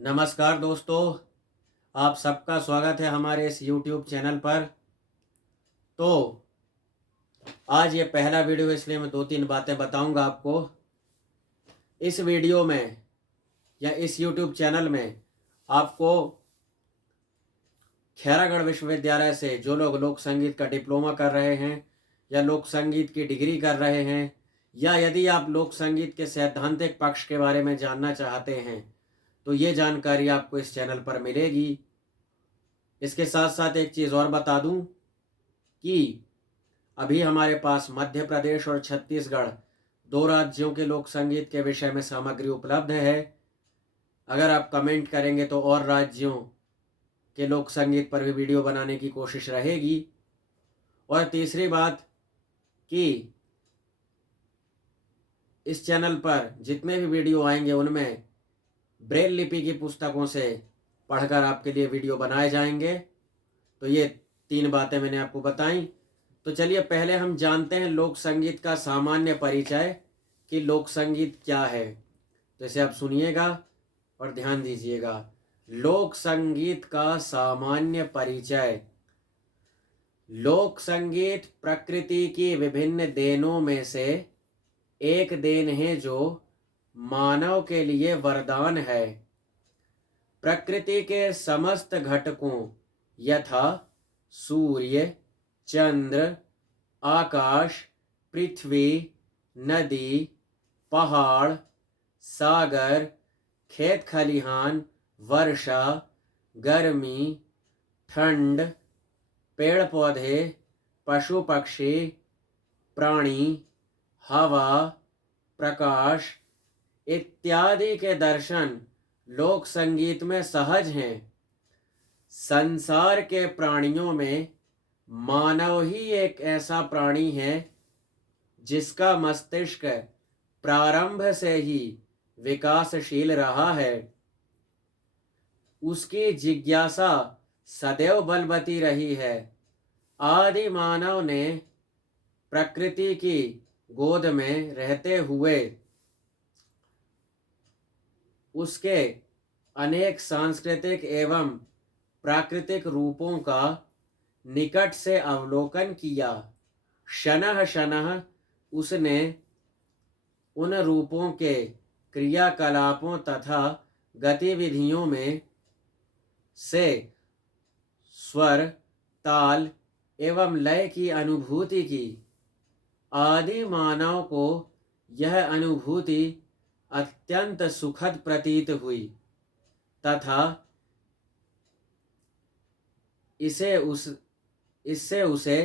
नमस्कार दोस्तों, आप सबका स्वागत है हमारे इस YouTube चैनल पर। तो आज ये पहला वीडियो है, इसलिए मैं 2-3 बातें बताऊंगा आपको। इस वीडियो में या इस YouTube चैनल में आपको खैरागढ़ विश्वविद्यालय से जो लोग लोक संगीत का डिप्लोमा कर रहे हैं या लोक संगीत की डिग्री कर रहे हैं, या यदि आप लोक संगीत के सैद्धांतिक पक्ष के बारे में जानना चाहते हैं, तो ये जानकारी आपको इस चैनल पर मिलेगी। इसके साथ साथ एक चीज़ और बता दूं कि अभी हमारे पास मध्य प्रदेश और छत्तीसगढ़, दो राज्यों के लोक संगीत के विषय में सामग्री उपलब्ध है। अगर आप कमेंट करेंगे तो और राज्यों के लोक संगीत पर भी वीडियो बनाने की कोशिश रहेगी। और तीसरी बात कि इस चैनल पर जितने भी वीडियो आएंगे उनमें ब्रेल लिपि की पुस्तकों से पढ़कर आपके लिए वीडियो बनाए जाएंगे। तो ये 3 बातें मैंने आपको बताई। तो चलिए पहले हम जानते हैं लोक संगीत का सामान्य परिचय कि लोक संगीत क्या है। तो इसे आप सुनिएगा और ध्यान दीजिएगा। लोक संगीत का सामान्य परिचय। लोक संगीत प्रकृति की विभिन्न देनों में से एक देन है जो मानव के लिए वरदान है। प्रकृति के समस्त घटकों यथा सूर्य, चंद्र, आकाश, पृथ्वी, नदी, पहाड़, सागर, खेत खलिहान, वर्षा, गर्मी, ठंड, पेड़ पौधे, पशु पक्षी, प्राणी, हवा, प्रकाश इत्यादि के दर्शन लोक संगीत में सहज हैं। संसार के प्राणियों में मानव ही एक ऐसा प्राणी है जिसका मस्तिष्क प्रारंभ से ही विकासशील रहा है। उसकी जिज्ञासा सदैव बलवती रही है। आदि मानव ने प्रकृति की गोद में रहते हुए उसके अनेक सांस्कृतिक एवं प्राकृतिक रूपों का निकट से अवलोकन किया। शनः शनः उसने उन रूपों के क्रियाकलापों तथा गतिविधियों में से स्वर, ताल एवं लय की अनुभूति की। आदि मानव को यह अनुभूति अत्यंत सुखद प्रतीत हुई तथा इससे उसे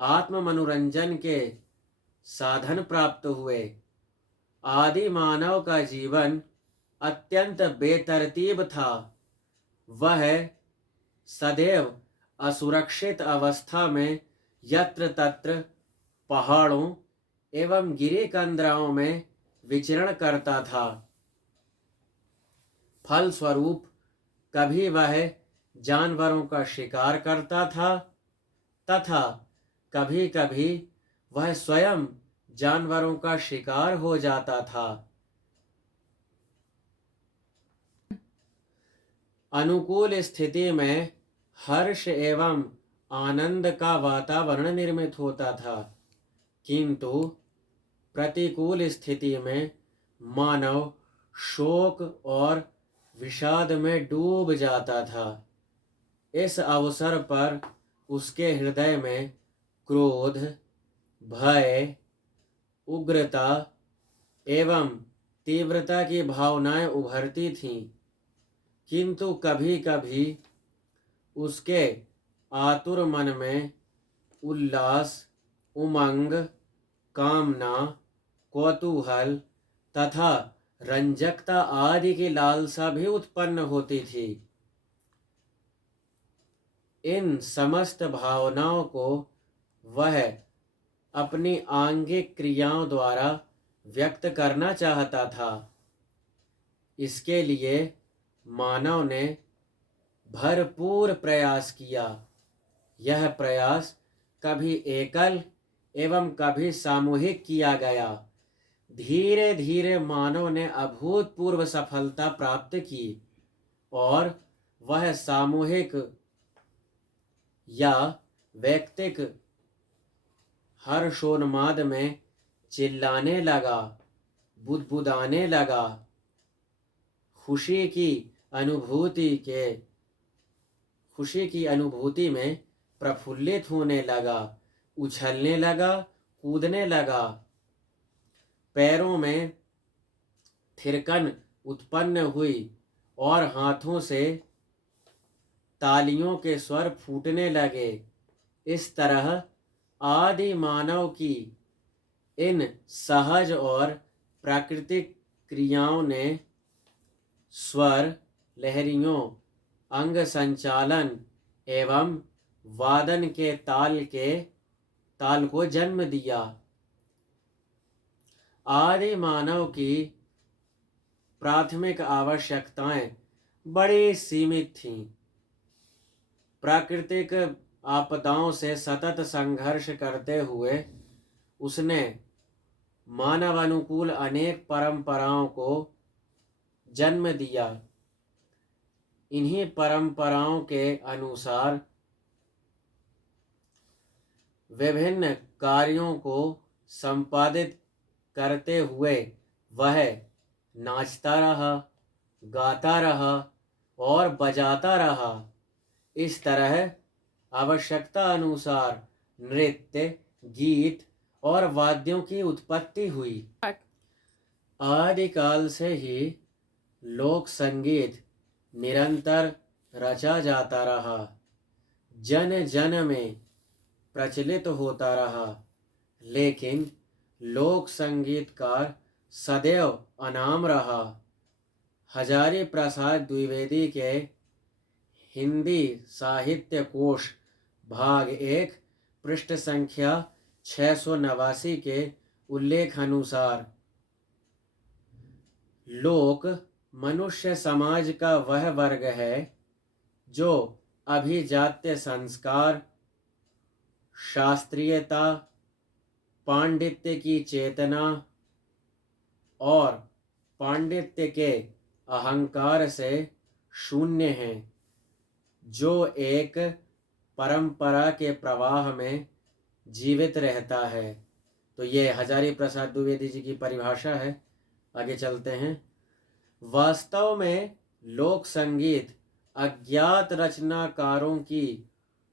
आत्म मनोरंजन के साधन प्राप्त हुए। आदि मानव का जीवन अत्यंत बेतरतीब था। वह सदैव असुरक्षित अवस्था में यत्र तत्र पहाड़ों एवं गिरी कंदराओं में विचरण करता था। फलस्वरूप कभी वह जानवरों का शिकार करता था तथा कभी कभी वह स्वयं जानवरों का शिकार हो जाता था। अनुकूल स्थिति में हर्ष एवं आनंद का वातावरण निर्मित होता था, किंतु प्रतिकूल स्थिति में मानव शोक और विषाद में डूब जाता था। इस अवसर पर उसके हृदय में क्रोध, भय, उग्रता एवं तीव्रता की भावनाएं उभरती थीं, किंतु कभी कभी उसके आतुर मन में उल्लास, उमंग, कामना, कौतूहल तथा रंजकता आदि की लालसा भी उत्पन्न होती थी। इन समस्त भावनाओं को वह अपनी आंगिक क्रियाओं द्वारा व्यक्त करना चाहता था। इसके लिए मानव ने भरपूर प्रयास किया। यह प्रयास कभी एकल एवं कभी सामूहिक किया गया। धीरे धीरे मानव ने अभूतपूर्व सफलता प्राप्त की। और वह सामूहिक या वैयक्तिक हर्षोन्माद में चिल्लाने लगा, बुदबुदाने लगा, खुशी की अनुभूति में प्रफुल्लित होने लगा, उछलने लगा, कूदने लगा, पैरों में थिरकन उत्पन्न हुई और हाथों से तालियों के स्वर फूटने लगे। इस तरह आदि मानव की इन सहज और प्राकृतिक क्रियाओं ने स्वर, लहरियों, अंग संचालन एवं वादन के ताल को जन्म दिया। आदि मानव की प्राथमिक आवश्यकताएं बड़ी सीमित थीं। प्राकृतिक आपदाओं से सतत संघर्ष करते हुए उसने मानव अनुकूल अनेक परंपराओं को जन्म दिया। इन्हीं परंपराओं के अनुसार विभिन्न कार्यों को संपादित करते हुए वह नाचता रहा, गाता रहा और बजाता रहा। इस तरह आवश्यकता अनुसार नृत्य, गीत और वाद्यों की उत्पत्ति हुई। आदिकाल से ही लोक संगीत निरंतर रचा जाता रहा, जन जन में प्रचलित होता रहा, लेकिन लोक संगीतकार सदैव अनाम रहा। हजारी प्रसाद द्विवेदी के हिंदी साहित्य कोश भाग 1 पृष्ठ संख्या 689 के उल्लेख अनुसार लोक मनुष्य समाज का वह वर्ग है जो अभिजात्य संस्कार, शास्त्रीयता, पांडित्य की चेतना और पांडित्य के अहंकार से शून्य है, जो एक परंपरा के प्रवाह में जीवित रहता है। तो ये हजारी प्रसाद द्विवेदी जी की परिभाषा है। आगे चलते हैं। वास्तव में लोक संगीत अज्ञात रचनाकारों की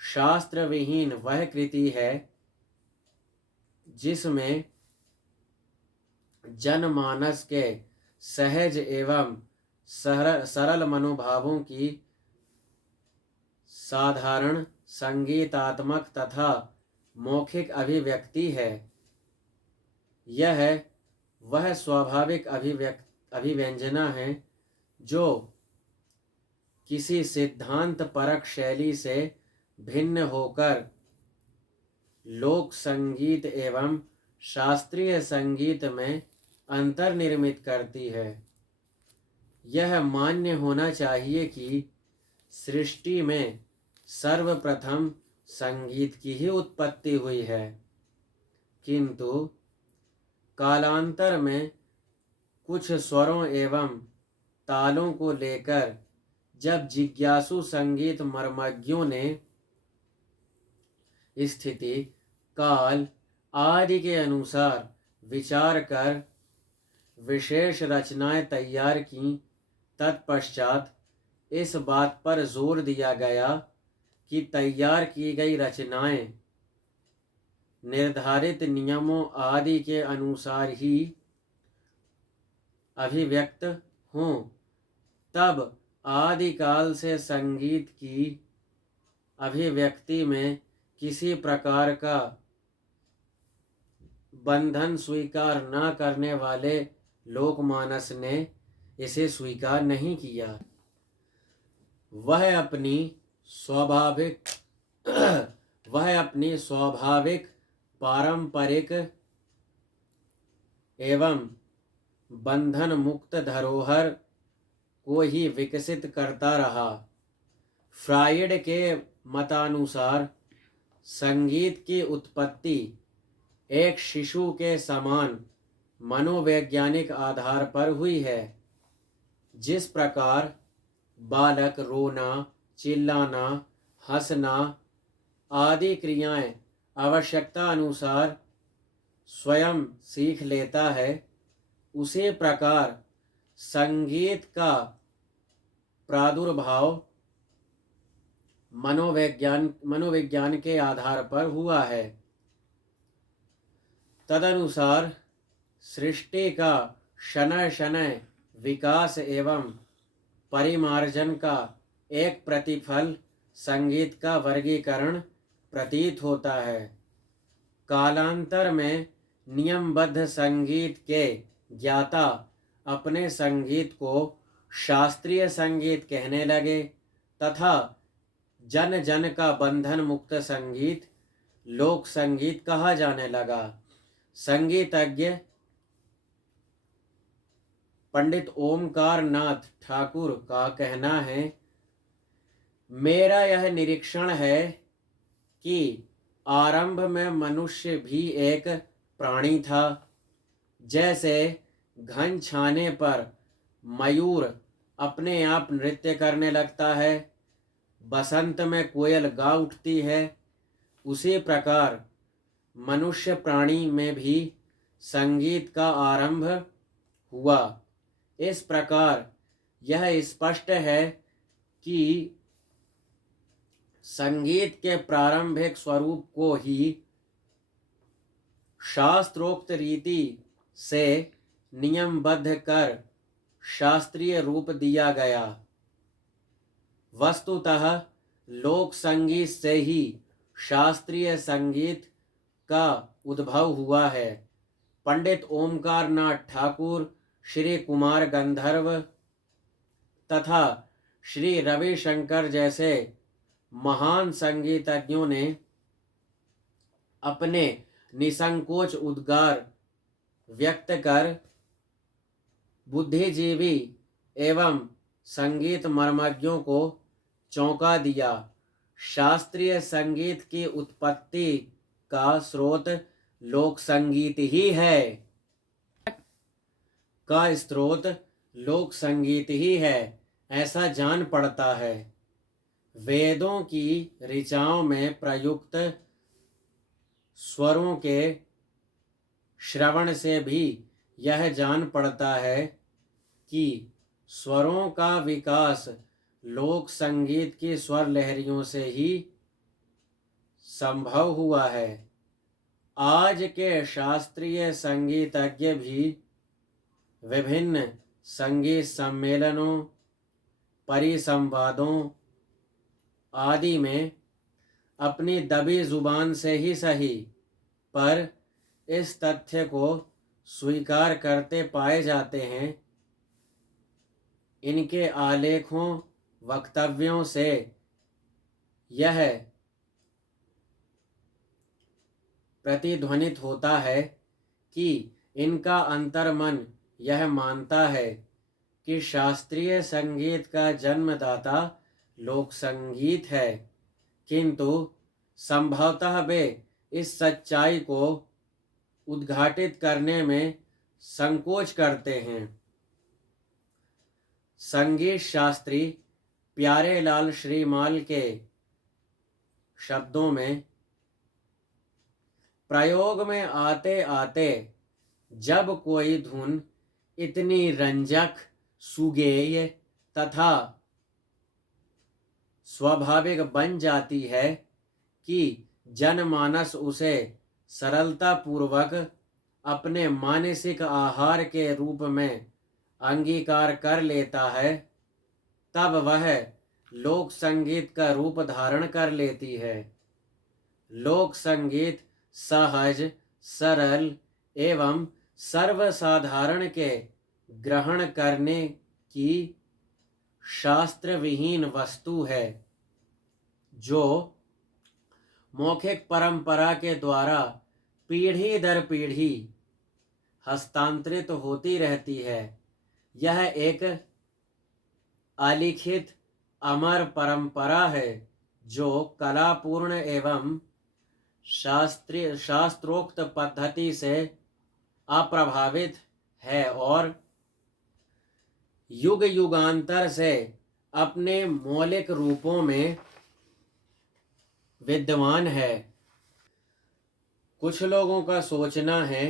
शास्त्र विहीन वह कृति है जिसमें जनमानस के सहज एवं सरल मनोभावों की साधारण संगीतात्मक तथा मौखिक अभिव्यक्ति है। यह वह स्वाभाविक अभिव्यंजना है जो किसी सिद्धांत परक शैली से भिन्न होकर लोक संगीत एवं शास्त्रीय संगीत में अंतर्निर्मित करती है। यह मान्य होना चाहिए कि सृष्टि में सर्वप्रथम संगीत की ही उत्पत्ति हुई है, किंतु कालांतर में कुछ स्वरों एवं तालों को लेकर जब जिज्ञासु संगीत मर्मज्ञों ने स्थिति, काल आदि के अनुसार विचार कर विशेष रचनाएं तैयार की, तत्पश्चात इस बात पर जोर दिया गया कि तैयार की गई रचनाएं निर्धारित नियमों आदि के अनुसार ही अभिव्यक्त हों। तब आदिकाल से संगीत की अभिव्यक्ति में किसी प्रकार का बंधन स्वीकार न करने वाले लोकमानस ने इसे स्वीकार नहीं किया। वह अपनी स्वाभाविक पारंपरिक एवं बंधन मुक्त धरोहर को ही विकसित करता रहा। फ्रायड के मतानुसार संगीत की उत्पत्ति एक शिशु के समान मनोवैज्ञानिक आधार पर हुई है। जिस प्रकार बालक रोना, चिल्लाना, हंसना आदि क्रियाएं आवश्यकता अनुसार स्वयं सीख लेता है, उसी प्रकार संगीत का प्रादुर्भाव मनोविज्ञान के आधार पर हुआ है। तदनुसार सृष्टि का शनय शनय विकास एवं परिमार्जन का एक प्रतिफल संगीत का वर्गीकरण प्रतीत होता है। कालांतर में नियमबद्ध संगीत के ज्ञाता अपने संगीत को शास्त्रीय संगीत कहने लगे तथा जन जन का बंधन मुक्त संगीत लोक संगीत कहा जाने लगा। संगीतज्ञ पंडित ओमकार नाथ ठाकुर का कहना है, मेरा यह निरीक्षण है कि आरंभ में मनुष्य भी एक प्राणी था। जैसे घन छाने पर मयूर अपने आप नृत्य करने लगता है, बसंत में कोयल गा उठती है, उसी प्रकार मनुष्य प्राणी में भी संगीत का आरंभ हुआ। इस प्रकार यह स्पष्ट है कि संगीत के प्रारंभिक स्वरूप को ही शास्त्रोक्त रीति से नियमबद्ध कर शास्त्रीय रूप दिया गया। वस्तुतः लोक संगीत से ही शास्त्रीय संगीत का उद्भव हुआ है। पंडित ओमकार नाथ ठाकुर, श्री कुमार गंधर्व तथा श्री रविशंकर जैसे महान संगीतज्ञों ने अपने निसंकोच उद्गार व्यक्त कर बुद्धिजीवी एवं संगीत मर्मज्ञों को चौंका दिया। शास्त्रीय संगीत की उत्पत्ति का स्रोत लोक संगीत ही है। ऐसा जान पड़ता है। वेदों की ऋचाओं में प्रयुक्त स्वरों के श्रवण से भी यह जान पड़ता है कि स्वरों का विकास लोक संगीत की स्वर लहरियों से ही संभव हुआ है। आज के शास्त्रीय संगीतज्ञ भी विभिन्न संगीत सम्मेलनों, परिसंवादों आदि में अपनी दबी जुबान से ही सही पर इस तथ्य को स्वीकार करते पाए जाते हैं। इनके आलेखों वक्तव्यों से यह प्रतिध्वनित होता है कि इनका अंतर्मन यह मानता है कि शास्त्रीय संगीत का जन्मदाता लोक संगीत है, किंतु संभवतः वे इस सच्चाई को उद्घाटित करने में संकोच करते हैं। संगीत शास्त्री प्यारेलाल श्रीमाल के शब्दों में, प्रयोग में आते आते जब कोई धुन इतनी रंजक, सुगेय तथा स्वाभाविक बन जाती है कि जनमानस उसे सरलता पूर्वक अपने मानसिक आहार के रूप में अंगीकार कर लेता है, तब वह लोक संगीत का रूप धारण कर लेती है। लोक संगीत सहज, सरल एवं सर्वसाधारण के ग्रहण करने की शास्त्र विहीन वस्तु है, जो मौखिक परंपरा के द्वारा पीढ़ी दर पीढ़ी हस्तांतरित होती रहती है। यह एक अलिखित अमर परंपरा है जो कलापूर्ण एवं शास्त्रोक्त पद्धति से अप्रभावित है और युग युगांतर से अपने मौलिक रूपों में विद्यमान है। कुछ लोगों का सोचना है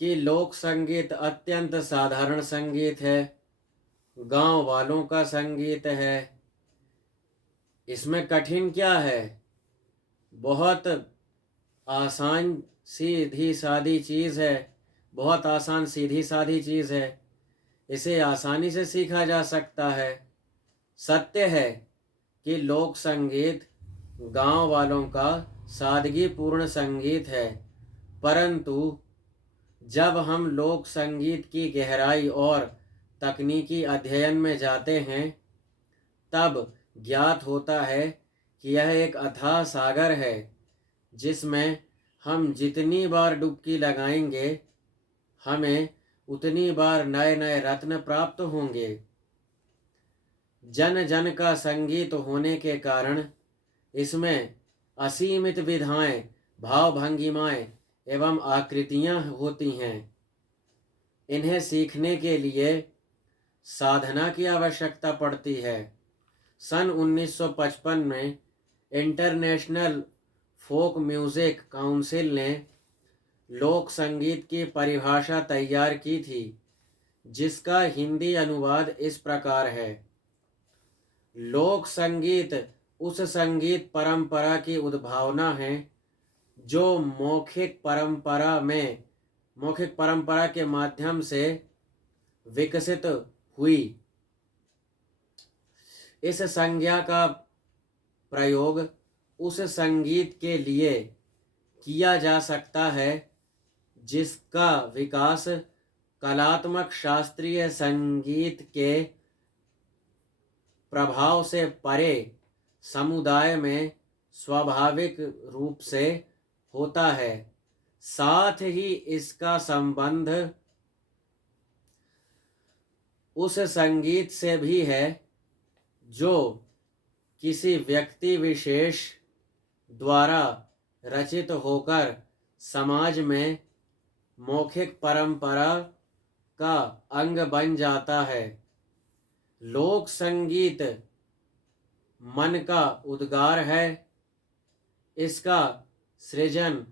कि लोक संगीत अत्यंत साधारण संगीत है, गांव वालों का संगीत है, इसमें कठिन क्या है, बहुत आसान सीधी सादी चीज़ है, बहुत आसान सीधी सादी चीज़ है, इसे आसानी से सीखा जा सकता है। सत्य है कि लोक संगीत गांव वालों का सादगीपूर्ण संगीत है, परंतु जब हम लोक संगीत की गहराई और तकनीकी अध्ययन में जाते हैं तब ज्ञात होता है कि यह एक अथाह सागर है जिसमें हम जितनी बार डुबकी लगाएंगे हमें उतनी बार नए नए रत्न प्राप्त होंगे। जन जन का संगीत होने के कारण इसमें असीमित विधाएं, भाव भंगिमाएं एवं आकृतियां होती हैं। इन्हें सीखने के लिए साधना की आवश्यकता पड़ती है। सन 1955 में इंटरनेशनल फोक म्यूज़िक काउंसिल ने लोक संगीत की परिभाषा तैयार की थी, जिसका हिंदी अनुवाद इस प्रकार है। लोक संगीत उस संगीत परंपरा की उद्भावना है जो मौखिक परंपरा के माध्यम से विकसित हुई। इस संज्ञा का प्रयोग उस संगीत के लिए किया जा सकता है जिसका विकास कलात्मक शास्त्रीय संगीत के प्रभाव से परे समुदाय में स्वाभाविक रूप से होता है। साथ ही इसका संबंध उस संगीत से भी है जो किसी व्यक्ति विशेष द्वारा रचित होकर समाज में मौखिक परंपरा का अंग बन जाता है। लोक संगीत मन का उद्गार है। इसका सृजन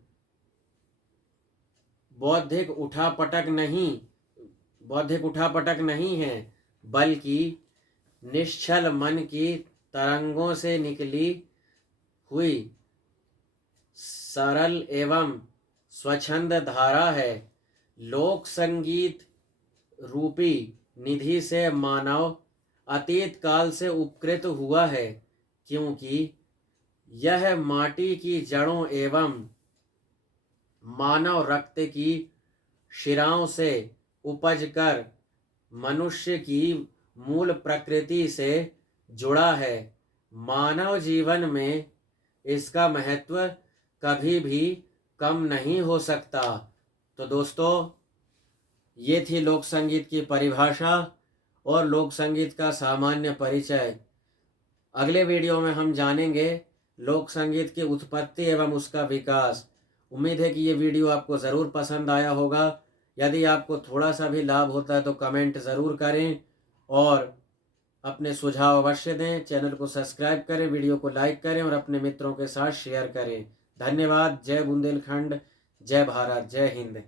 बौद्धिक उठापटक नहीं है, बल्कि निश्चल मन की तरंगों से निकली हुई सरल एवं स्वच्छंद धारा है। लोक संगीत रूपी निधि से मानव अतीत काल से उपकृत हुआ है, क्योंकि यह माटी की जड़ों एवं मानव रक्त की शिराओं से उपज कर मनुष्य की मूल प्रकृति से जुड़ा है। मानव जीवन में इसका महत्व कभी भी कम नहीं हो सकता। तो दोस्तों, ये थी लोक संगीत की परिभाषा और लोक संगीत का सामान्य परिचय। अगले वीडियो में हम जानेंगे लोक संगीत की उत्पत्ति एवं उसका विकास। उम्मीद है कि ये वीडियो आपको ज़रूर पसंद आया होगा। यदि आपको थोड़ा सा भी लाभ होता है तो कमेंट ज़रूर करें और अपने सुझाव अवश्य दें। चैनल को सब्सक्राइब करें, वीडियो को लाइक करें और अपने मित्रों के साथ शेयर करें। धन्यवाद। जय बुंदेलखंड, जय भारत, जय हिंद।